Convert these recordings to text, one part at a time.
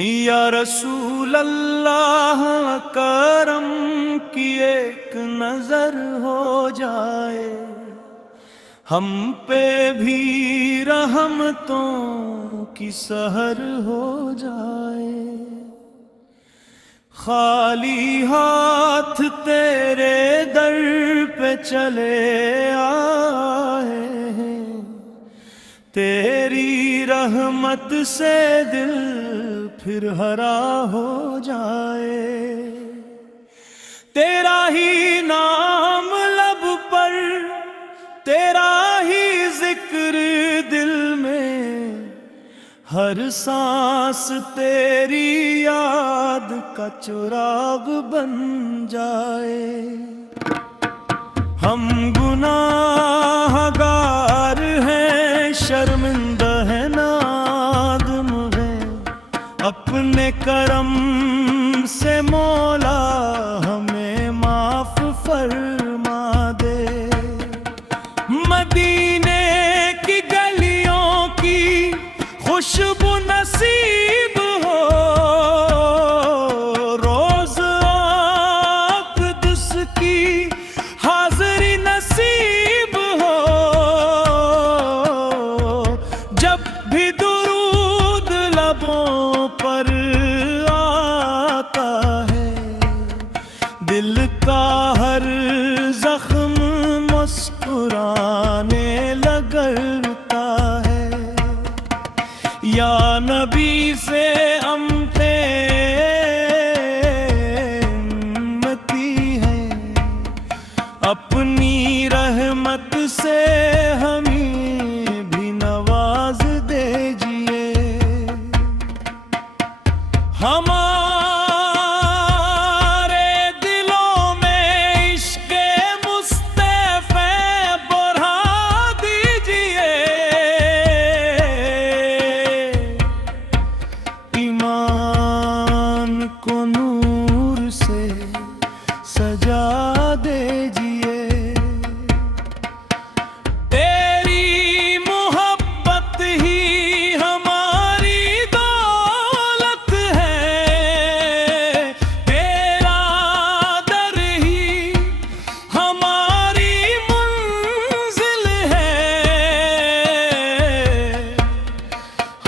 या रसूल अल्लाह करम की एक नजर हो जाए, हम पे भी रहमतों की सहर हो जाए। खाली हाथ तेरे दर पे चले आए हैं, तेरी रहमत से दिल फिर हरा हो जाए। तेरा ही नाम लब पर, तेरा ही जिक्र दिल में, हर सांस तेरी याद का चिराग बन जाए। हम गुनाहगार हैं, शर्मिंदा है नादम है, अपने करम से मौला हमें माफ फरमा दे। मदीने की गलियों की खुशबू नसीब हो, रोज आक़िदुस की हाज़िरी नसीब हो। जब भी दुरूद लबों पर आता है, दिल का हर जख्म मुस्कुराने लगता है। या नबी से हम उम्मती हैं, अपनी रहमत से हमें भी नवाज दीजिए। हमारे दिलों में इश्क़े मुस्तफ़ा बढ़ा दीजिए। ईमान को नूर से सजा दीजिए। तेरी मोहब्बत ही हमारी दौलत है, तेरा दर ही हमारी मंजिल है।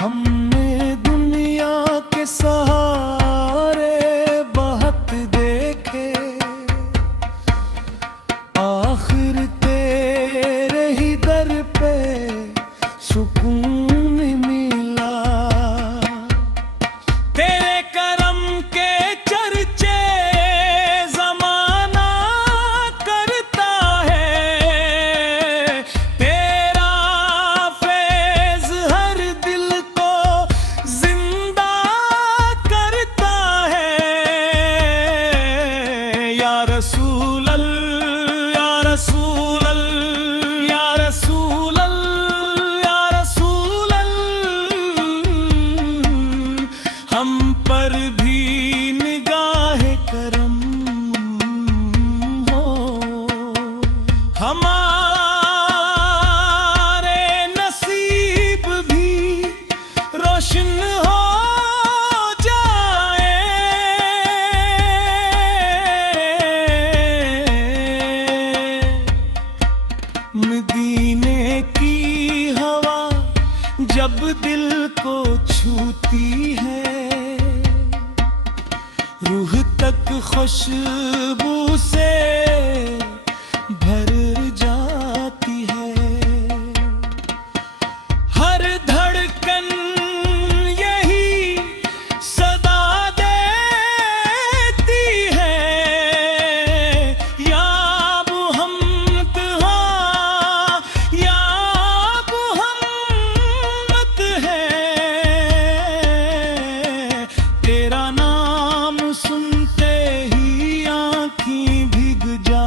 हमने दुनिया के सहारे बहुत देखे, आखिर तेरे ही दर पे सुकून मिला। तेरे करम के चर्चे ज़माना करता है, तेरा फैज़ हर दिल को जिंदा करता है। या रसूल या रसूल या रसूल या रसूल, हम पर भी निगाह करम हो। हमारे नसीब भी रोशन हो जाए। मदीने की हवा जब दिल को छूती है, रूह तक खुशबू से भर जाती है। हर धड़कन यही सदा देती है, या मुहम्मद या मुहम्मद है। तेरा नाम सुनते ही आँखें भीग जा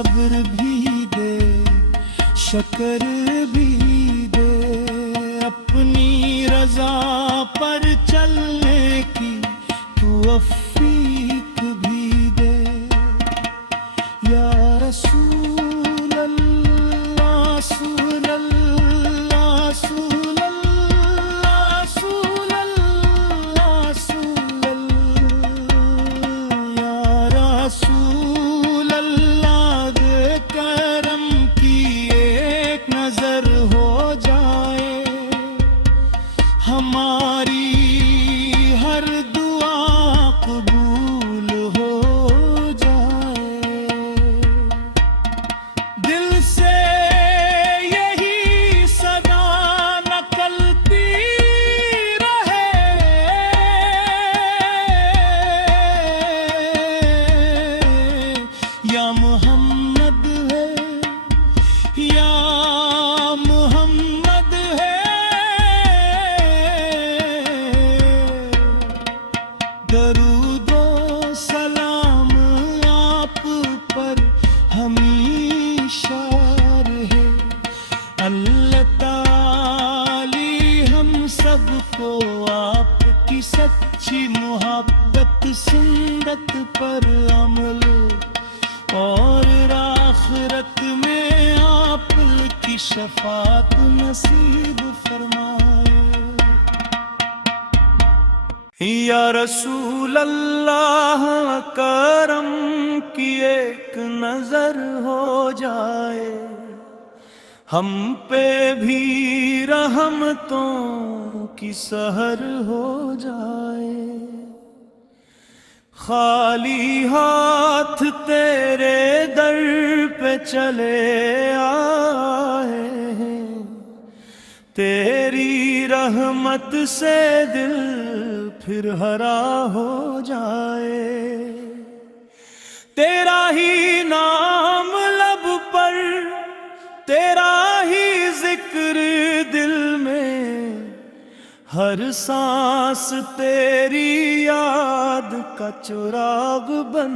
सब्र भी दे, शक्र भी दे, अपनी रजा पर चलने की तू तौफीक भी दे। या रसूल अल्लाह, रसूल अल्लाह, रसूल अल्लाह, रसूल अल्लाह, रसूल अल्लाह। या रसूल अल्लाह, दे करम की एक नजर हो जाए, हमारी हर दुआ कबूल हो जाए। दिल से यही सदा निकलती रहे, या मोहम्मद है, या मोहम्मद है। दरूदो सलाम आप पर हमेशा रहे। अल्लाह ताली हम सबको आपकी सच्ची मोहब्बत सुन्नत पर अमल और आखिरत में आपकी शफात नसीब फरमाए। या रसूल अल्लाह, करम की एक नजर हो जाए, हम पे भी रहमतों की सहर हो जाए। खाली हाथ तेरे दर पे चले आए हैं, तेरी रहमत से दिल फिर हरा हो जाए। तेरा ही नाम लब पर, तेरा ही जिक्र दिल में, हर सांस तेरी याद का चिराग बन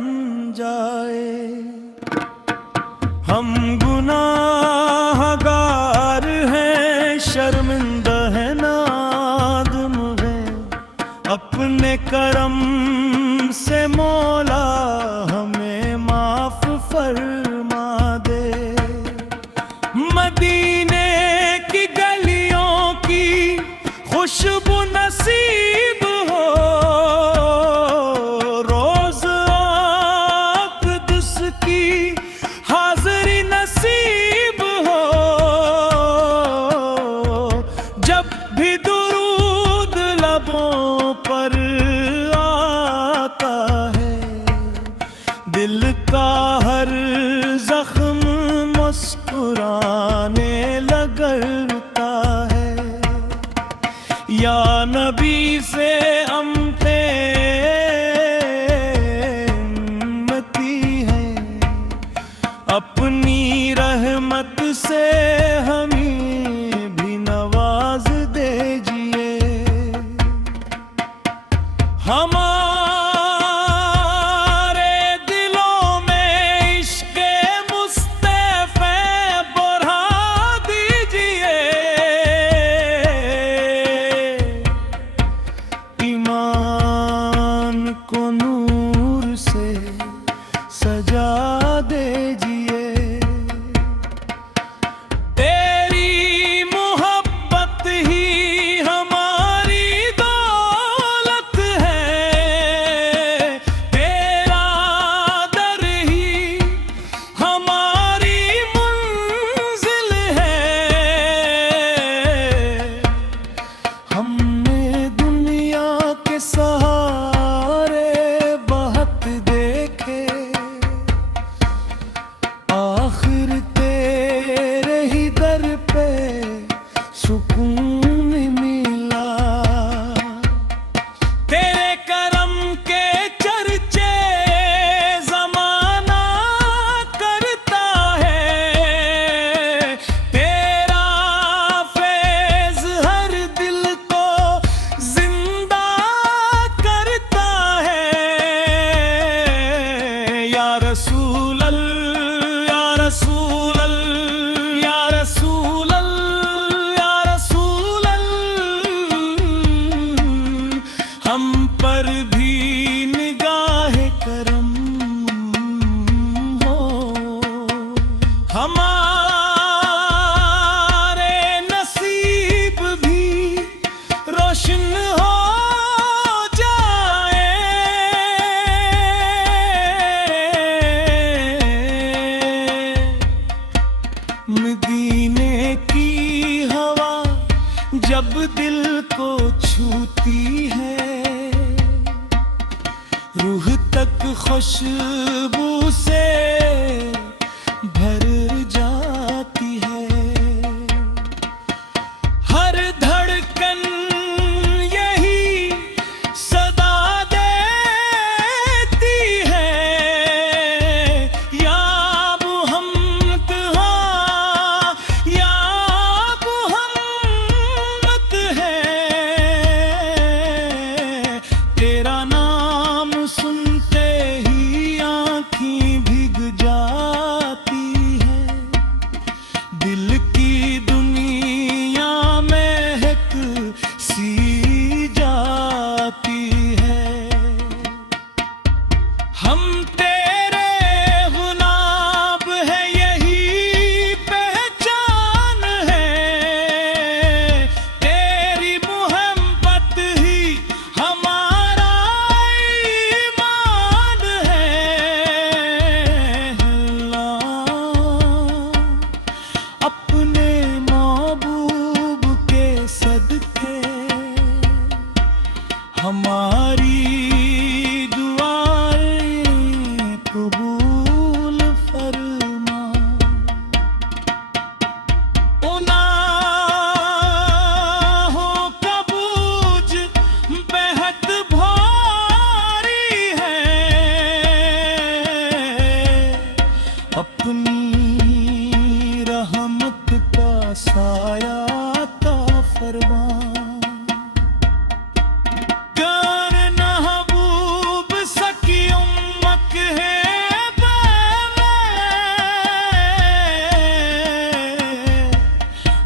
जाए। हम गुनाहगार हैं, शर्मिंदा है, नादम है, अपने करम से मौला हमें माफ फरमा दे। मदीने की गलियों की खुशबू नसीब हो, रोज आक़िदुस की हाज़िरी नसीब हो। जब भी दुरूद लबों पर आता है, दिल का हर जख्म मुस्कुराने लगता है। या नबी से हम उम्मती हैं, अपनी रहमत से हमें भी नवाज दीजिए। हमारे दिलों में इश्क़े मुस्तफ़ा बढ़ा दीजिए। ईमान हमारे नसीब भी रोशन हो जाए। मदीने की हवा जब दिल को छूती है, रूह तक खुशबू से भर जाती है। हर धड़कन यही सदा देती है, या मुहम्मद हाँ, या मुहम्मद है। तेरा नाम सुनते ही आँखें भीग जाती है, दिल की दुनिया महक सी जाती है। हम तेरे गुलाब है, यही पहचान है। तेरी मोहब्बत ही हमारा ईमान है। अल्लाह अपने महबूब के सदके हमारी दुआएं कबूल फरमा। गुनाहों का बोझ बेहद भारी है, अपनी रहमत का साया ता फरमा। जान महबूब सकी उम्मत है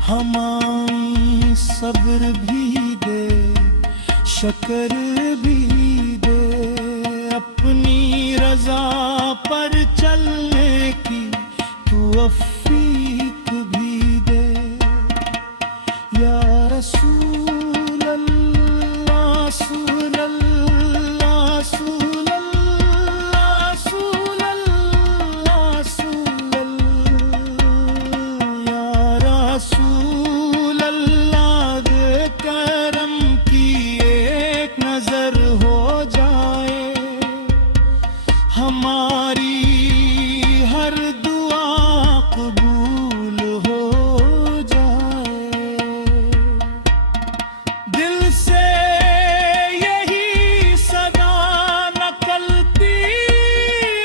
हमारी, सब्र भी दे शक्र भी दे, अपनी रजा पर चलने की तौफीक भी दे। या रसूल अल्लाह, रसूल अल्लाह, रसूल अल्लाह, रसूल अल्लाह, रसूल अल्लाह। या रसूल अल्लाह, दे करम की एक नजर हो जाए, हमारी हर दुआ कबूल हो जाए। दिल से यही सदा निकलती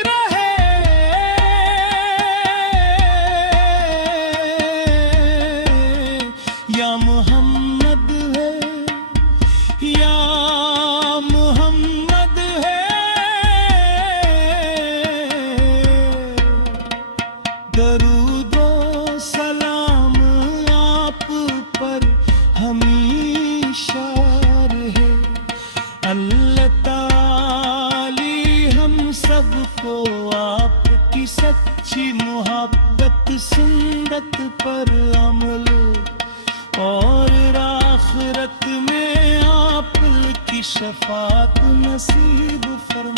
रहे, या मुहम्मद है, या मुहम्मद है। दरूदो सलाम आप पर हमेशा रहे। अल्लाह ताली हम सबको आपकी सच्ची मोहब्बत सुन्नत पर अमल और आखिरत में आप की शफात नसीब फरमा।